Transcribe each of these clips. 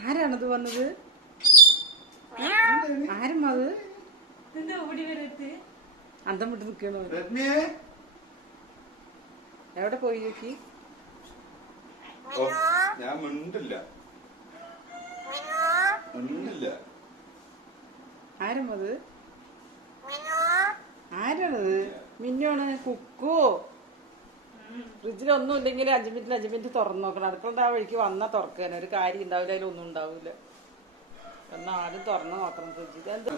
ആരാണത് വന്നത്? ആരമ്മത് അന്തം വിട്ട് നിൽക്കണോ എവിടെ പോയി ചേച്ചി? ഞാൻ മിണ്ടില്ല. മിണ്ടില്ല. ആരമ്മത് ആരാണത്? മിന്നാണ് കുക്കു. ഫ്രിഡ്ജിലൊന്നും ഇല്ലെങ്കിൽ അഞ്ച് മിനിറ്റ് അഞ്ച് മിനിറ്റ് തുറന്നു നോക്കണം. അടുക്കള ആ വഴിക്ക് വന്നാൽ തുറക്കുക ഒരു കാര്യം ഉണ്ടാവില്ല അതിലൊന്നും ഉണ്ടാവില്ല. എന്നാൽ ആദ്യം തുറന്നു നോക്കണം ഫ്രിഡ്ജിൽ. എന്ത്?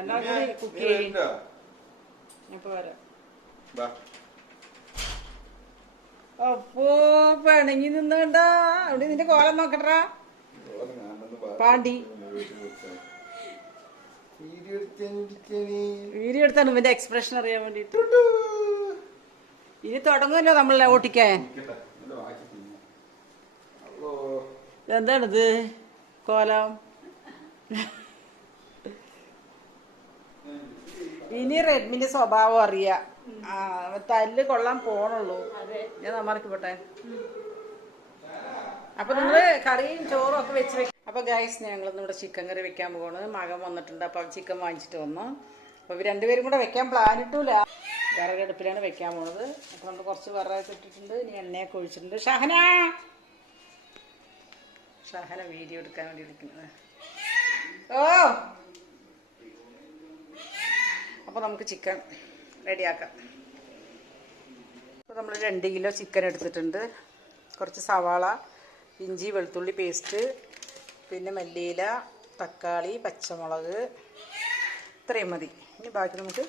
എന്നാ കുക്ക് ചെയ്യും. ഇപ്പൊ വരാം. അപ്പോ പിണങ്ങി നിന്നണ്ട. അവിടെ നിന്റെ കോലം നോക്കട്ടാ പാണ്ടി. വീഡിയോ എടുത്താണ് ഇവന്റെ എക്സ്പ്രഷൻ അറിയാൻ വേണ്ടിട്ട് ഇനി തുടങ്ങുമല്ലോ നമ്മളെ ഓട്ടിക്കാൻ എന്താണിത്? കോലം? ഇനി റെഡ്മിന്റെ സ്വഭാവം അറിയാം. തല്ല് കൊള്ളാൻ പോണുള്ളൂ. ഞാൻ നമ്മറക്കിപ്പോട്ടെ അപ്പൊ നിങ്ങൾ കറിയും ചോറും ഒക്കെ വെച്ച് വെക്കും അപ്പൊ ഗൈസ് ഞങ്ങൾ ഇവിടെ ചിക്കൻ കറി വെക്കാൻ പോകണ് മകൻ വന്നിട്ടുണ്ട് അപ്പൊ ചിക്കൻ വാങ്ങിച്ചിട്ട് വന്നു. അപ്പൊ രണ്ടുപേരും കൂടെ വെക്കാൻ പ്ലാൻ ഇട്ടൂല. വിറകടുപ്പിലാണ് വെക്കാൻ പോണത്. അപ്പൊ നമ്മൾ കുറച്ച് വിറകൊക്കെ ഇട്ടിട്ടുണ്ട്. ഇനി എണ്ണയൊക്കെ ഒഴിച്ചിട്ടുണ്ട്. ഷഹന! ഷഹന വീഡിയോ എടുക്കാൻ വേണ്ടി വിളിക്കുന്നത് ഓ! അപ്പൊ നമുക്ക് ചിക്കൻ റെഡിയാക്കാം. അപ്പോൾ നമ്മൾ രണ്ട് കിലോ ചിക്കൻ എടുത്തിട്ടുണ്ട്. കുറച്ച് സവാള ഇഞ്ചി വെളുത്തുള്ളി പേസ്റ്റ് പിന്നെ മല്ലിയില തക്കാളി പച്ചമുളക്. ഇത്രയും മതി. ഇനി ബാക്കി നമുക്ക്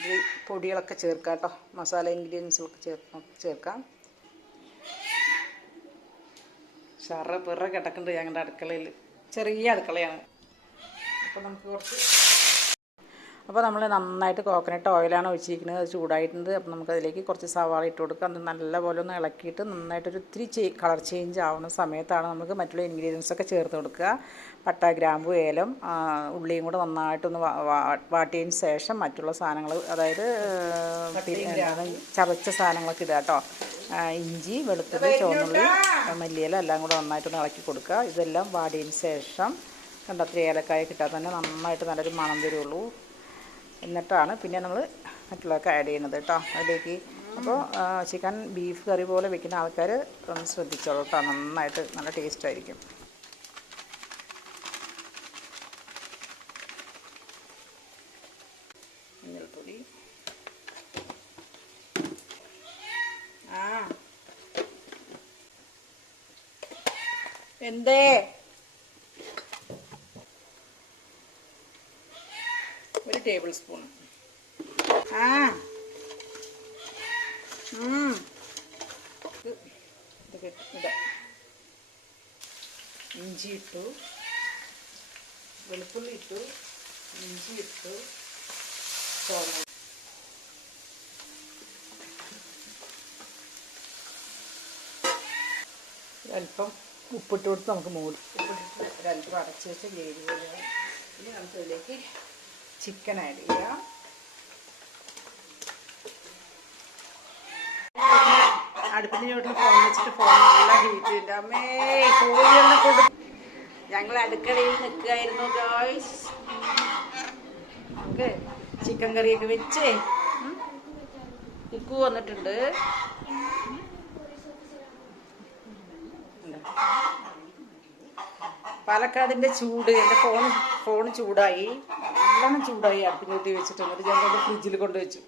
ഇത് പൊടികളൊക്കെ ചേർക്കാം കേട്ടോ. മസാല ഇൻഗ്രീഡിയൻസുകളൊക്കെ ചേർക്കാം ചേർക്കാം. ചറ പിറ കിടക്കുന്നുണ്ട് ഞങ്ങളുടെ അടുക്കളയിൽ. ചെറിയ അടുക്കളയാണ്. അപ്പോൾ നമുക്ക് കുറച്ച് അപ്പോൾ നമ്മൾ നന്നായിട്ട് കോക്കനട്ട് ഓയിലാണ് ഒഴിച്ചിരിക്കുന്നത്. അത് ചൂടായിട്ടുണ്ട്. അപ്പോൾ നമുക്കതിലേക്ക് കുറച്ച് സവാള ഇട്ട് കൊടുക്കാം. അത് നല്ലപോലെ ഒന്ന് ഇളക്കിയിട്ട് നന്നായിട്ടൊരു ഇത്തിരി കളർ ചേഞ്ച് ആവുന്ന സമയത്താണ് നമുക്ക് മറ്റുള്ള ഇൻഗ്രീഡിയൻസ് ഒക്കെ ചേർത്ത് കൊടുക്കുക. പട്ട ഗ്രാമ്പു ഏലം ഉള്ളിയും കൂടെ നന്നായിട്ടൊന്ന് വാട്ടിയതിന് ശേഷം മറ്റുള്ള സാധനങ്ങൾ അതായത് ചവച്ച ചതച്ച സാധനങ്ങളൊക്കെ ഇടുക കേട്ടോ. ഇഞ്ചി വെളുത്തുള്ളി ചുവന്നുള്ളി മല്ലിയില എല്ലാം കൂടെ നന്നായിട്ടൊന്ന് ഇളക്കി കൊടുക്കുക. ഇതെല്ലാം വാടിയതിന് ശേഷം കണ്ടത്ര ഏലക്കായ കിട്ടാൻ തന്നെ നന്നായിട്ട് നല്ലൊരു മണം വരുള്ളൂ. എന്നിട്ടാണ് പിന്നെ നമ്മൾ മറ്റുള്ളതൊക്കെ ആഡ് ചെയ്യുന്നത് കേട്ടോ. അതിലേക്ക് അപ്പോൾ ചിക്കൻ ബീഫ് കറി പോലെ വെക്കുന്ന ആൾക്കാർ ഒന്ന് ശ്രദ്ധിച്ചോളൂ കേട്ടോ. നന്നായിട്ട് നല്ല ടേസ്റ്റ് ആയിരിക്കും. മഞ്ഞൾപ്പൊടി ആ. എന്തേ? ഒരു ടേബിൾ സ്പൂൺ. ആ. ഇഞ്ചി ഇട്ടു. വെളുത്തുള്ളി ഇട്ടു. ഇഞ്ചി ഇട്ടു. ചോറ് അല്പം ഉപ്പിട്ട് കൊടുത്ത് നമുക്ക് മൂടി. ഉപ്പിട്ടിട്ട് അല്പം അടച്ച് വെച്ച് പോലെയാണ് ഇനി നമുക്ക് ഇതിലേക്ക് ചിക്കൻ ആഡ് ചെയ്യാം. അടുപ്പിന് ചോട്ടിൽ ഫോൺ വെച്ചിട്ട് ഫോൺ നല്ല ഹീറ്റ് ഉണ്ട്. അമ്മേ ഞങ്ങൾ അടുക്കളയിൽ നിൽക്കുകയായിരുന്നു ഗോയ്സ് നമുക്ക് ചിക്കൻ കറിയൊക്കെ വെച്ച്. കുക്കു വന്നിട്ടുണ്ട്. പാലക്കാടിന്റെ ചൂട് എന്റെ ഫോൺ ഫോൺ ചൂടായി. നല്ലോണം ചൂടായി അടുപ്പിന് കുത്തി വെച്ചിട്ട് എന്നിട്ട് ഞാൻ കൊണ്ട് ഫ്രിഡ്ജിൽ കൊണ്ടുവച്ചു.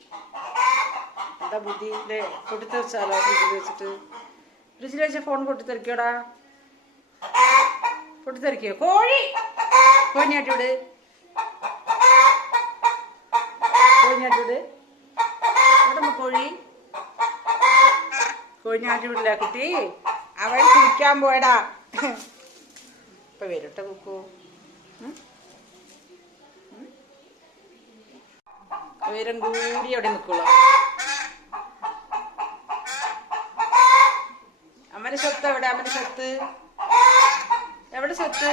എന്താ ബുദ്ധി? അല്ലേ പൊട്ടിത്തെറിച്ചാലോ ഫ്രിഡ്ജിൽ വെച്ചിട്ട്? ഫ്രിഡ്ജിൽ വെച്ച ഫോൺ പൊട്ടിത്തെറിക്കോടാ? പൊട്ടിത്തെറിക്കോ? കോഴി! കോഴിഞ്ഞാട്ടിവിട് കോഴിഞ്ഞാട്ടിവിട് എവിടെ കോഴി? കോഴിഞ്ഞാട്ടി വിടില്ല കുട്ടി. അവൻ കുളിക്കാൻ പോയടാ. ഇപ്പൊ വരട്ടെ കുക്കു? ഉയരം കൂടി അവിടെ നിൽക്കുള്ളൂ അമ്മന്റെ സ്വത്ത് എവിടെ? അമ്മന്റെ സ്വത്ത്? എവിടെ സ്വത്ത്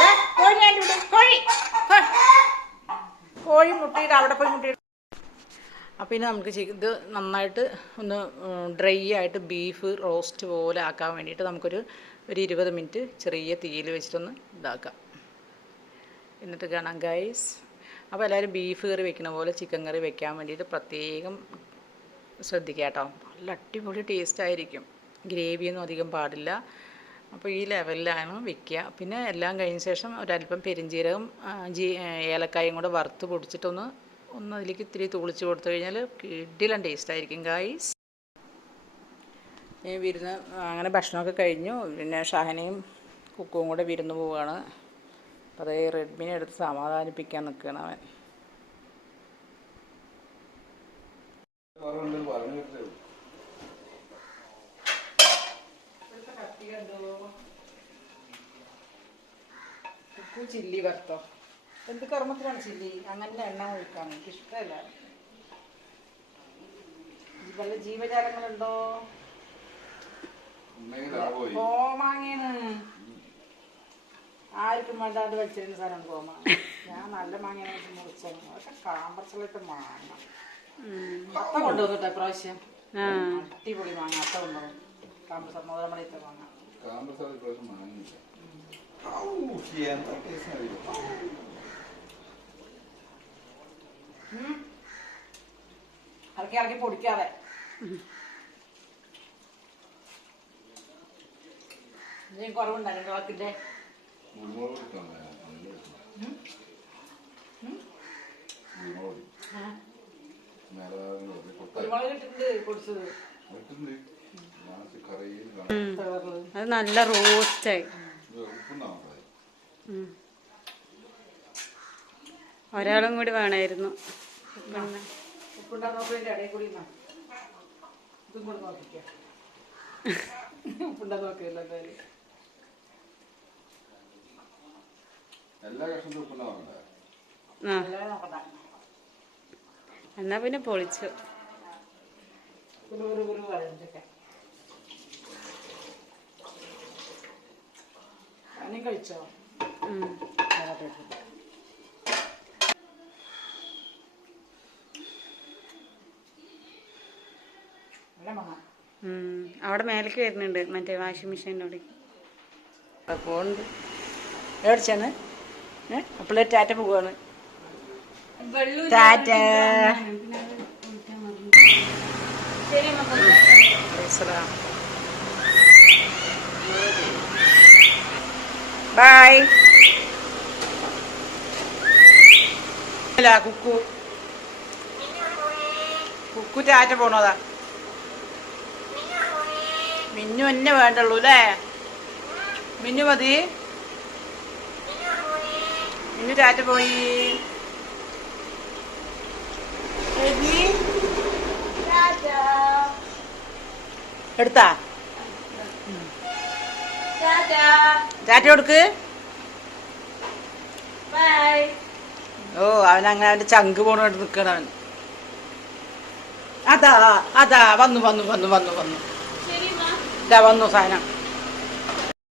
ദേ, കോഴി ഞാൻ ഇവിടെ. കോഴി കോ- കോഴി മുട്ടിയിട്ട് അവിടെ പോയി മുട്ടിയിട്ട് അപ്പം ഇനി നമുക്ക് ഇത് നന്നായിട്ട് ഒന്ന് ഡ്രൈ ആയിട്ട് ബീഫ് റോസ്റ്റ് പോലെ ആക്കാൻ വേണ്ടിയിട്ട് നമുക്കൊരു ഒരു ഇരുപത് മിനിറ്റ് ചെറിയ തീയിൽ വെച്ചിട്ടൊന്ന് ഇതാക്കാം. എന്നിട്ട് കാണാം ഗൈസ് അപ്പോൾ എല്ലാവരും ബീഫ് കറി വെക്കുന്ന പോലെ ചിക്കൻ കറി വെക്കാൻ വേണ്ടിയിട്ട് പ്രത്യേകം ശ്രദ്ധിക്കുക കേട്ടോ. നല്ല അടിപൊളി ടേസ്റ്റ് ആയിരിക്കും. ഗ്രേവിയൊന്നും അധികം പാടില്ല. അപ്പോൾ ഈ ലെവലിലാണ് വിൽക്കുക. പിന്നെ എല്ലാം കഴിഞ്ഞ ശേഷം ഒരല്പം പെരിഞ്ജീരകം ആ, ജീ ഏലക്കായും കൂടെ വറുത്ത് പൊടിച്ചിട്ടൊന്ന് ഒന്ന് അതിലേക്ക് ഇത്തിരി തുളിച്ച് കൊടുത്തു കഴിഞ്ഞാൽ കിടിലം ടേസ്റ്റ് ആയിരിക്കും ഗായ്സ് ഈ വിരുന്ന് അങ്ങനെ ഭക്ഷണമൊക്കെ കഴിഞ്ഞു. പിന്നെ ഷഹനയും കുക്കും കൂടെ വിരുന്ന് പോവുകയാണ് അപ്പോൾ അതേ റെഡ്മിനെ എടുത്ത് സമാധാനിപ്പിക്കാൻ നിൽക്കുകയാണ് അവൻ. ഉപ്പു ചില്ലി വറുത്തോ? എന്ത് കർമ്മത്തിലാണ് ചില്ലി? അങ്ങനെ എണ്ണ ഒഴിക്കാൻ എനിക്ക് ഇഷ്ടമല്ല വല്ല ജീവജാലങ്ങളുണ്ടോ? കോമാങ്ങയാണ്. ആർക്കും വേണ്ടാണ്ട് വലിച്ചിരുന്ന സാധനം കോമാങ്ങ. ഞാൻ നല്ല മാങ്ങയായിട്ട് വെച്ച് മുറിച്ചാണ് അതൊക്കെ കാമ്പർച്ചലത്തെ മാങ്ങ. അത്ത കൊണ്ടുവന്നിട്ടെ പ്രാവശ്യം അടിപൊളി മാങ്ങ. അത്ത കൊണ്ടുവന്നു. കാമ്പർ സമ്മതമണിയത്തെ മാങ്ങ. എന്താ ഉം. ഇറക്കി ഇറക്കി പൊടിക്കാതെ കുറവുണ്ടായിരുന്നു വാക്കിന്റെ. അത് നല്ല റോസ്റ്റായി ഒരാളും കൂടി വേണമായിരുന്നു. എന്നാ പിന്നെ പൊളിച്ചു. ഒരു ഒരു. ഇതും കൂടെ നോക്കിക്കോ ഉപ്പുണ്ടാ നോക്കിയല്ലോ എന്തായാലും എല്ലാ കഷ്ണത്തിലും ഉപ്പുണ്ടാവണ്ടേ ആ എല്ലാവരും നോക്കണ്ട എന്നാ പിന്നെ പൊളിച്ചു കുരു കുരു കുരു വരണ്ടൊക്കെ നീ കഴിച്ചോ. അവിടെ മേലേക്ക് വരുന്നുണ്ട് മറ്റേ വാഷിംഗ് മെഷീനോട് പോകുന്നുണ്ട് എവിടെച്ചാണ് ഏ? അപ്പോഴേ ടാറ്റ പോവാണ്. ടാറ്റ. ബായ് അല്ല കുക്കു. കുക്കു ചാറ്റ പോണതാ. മിന്നു എന്നെ വേണ്ടുള്ളൂ അല്ലേ? മിന്നു മതി. മിന്നു ചാറ്റ പോയി. എടുത്താ? ടാറ്റ കൊടുക്ക്. ഓ അവൻ അങ്ങനെ അവന്റെ ചങ്ക് പോണോട്ട് നിക്കണം അവൻ. അതാ അതാ വന്നു വന്നു വന്നു വന്നു വന്നു. ഇതാ വന്നു സാധനം.